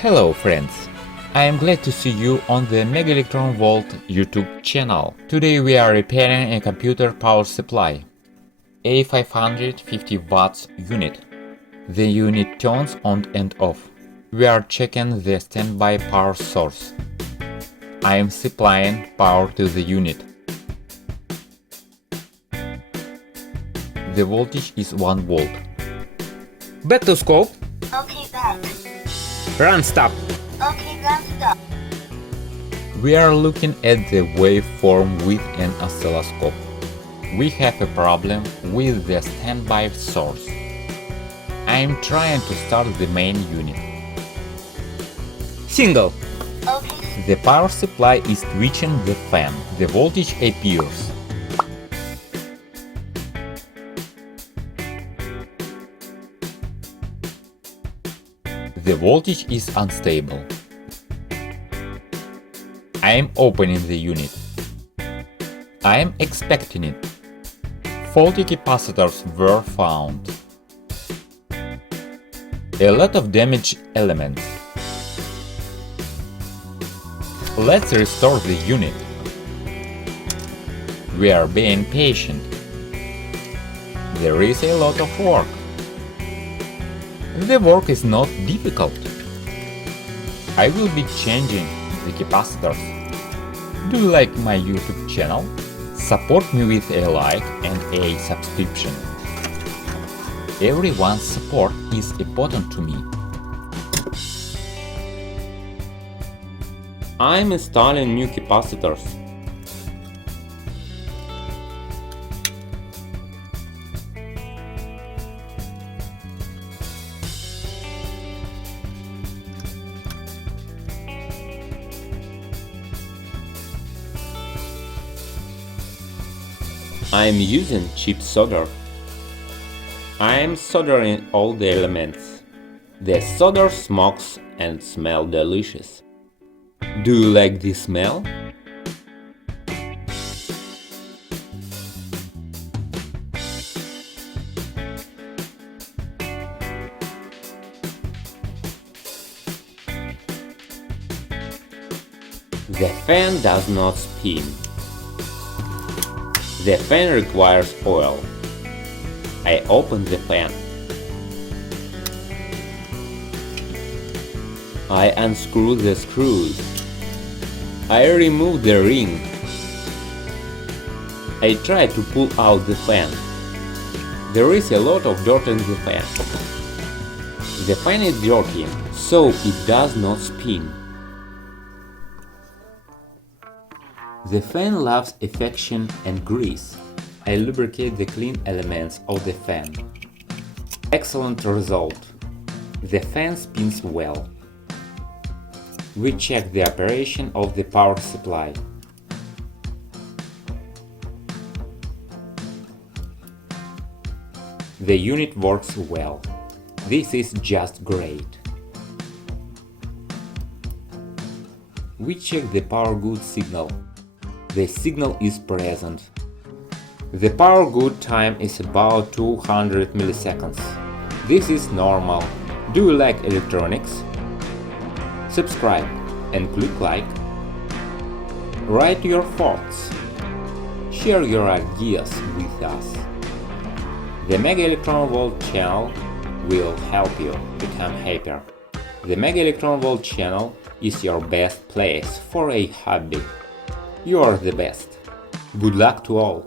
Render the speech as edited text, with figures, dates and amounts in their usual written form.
Hello friends, I am glad to see you on the Mega Electron Volt YouTube channel. Today we are repairing a computer power supply, a 550 watts unit. The unit turns on and off. We are checking the standby power source. I am supplying power to the unit. The voltage is 1 volt. Back to scope. Okay, back. Run stop. Okay, run stop. We are looking at the waveform with an oscilloscope. We have a problem with the standby source. I am trying to start the main unit. Single. Okay. The power supply is switching the fan. The voltage appears. The voltage is unstable. I am opening the unit. I am expecting it. Faulty capacitors were found. A lot of damaged elements. Let's restore the unit. We are being patient. There is a lot of work. The work is not difficult. I will be changing the capacitors. Do you like my YouTube channel? Support me with a like and a subscription. Everyone's support is important to me. I'm installing new capacitors. I am using cheap solder. I am soldering all the elements. The solder smokes and smells delicious. Do you like the smell? The fan does not spin. The fan requires oil. I open the fan. I unscrew the screws. I remove the ring. I try to pull out the fan. There is a lot of dirt in the fan. The fan is dirty, so it does not spin. The fan loves affection and grease. I lubricate the clean elements of the fan. Excellent result. The fan spins well. We check the operation of the power supply. The unit works well. This is just great. We check the power good signal. The signal is present. The power good time is about 200 milliseconds. This is normal. Do you like electronics? Subscribe and click like. Write your thoughts. Share your ideas with us. The Mega Electron Volt channel will help you become happier. The Mega Electron Volt channel is your best place for a hobby. You are the best. Good luck to all!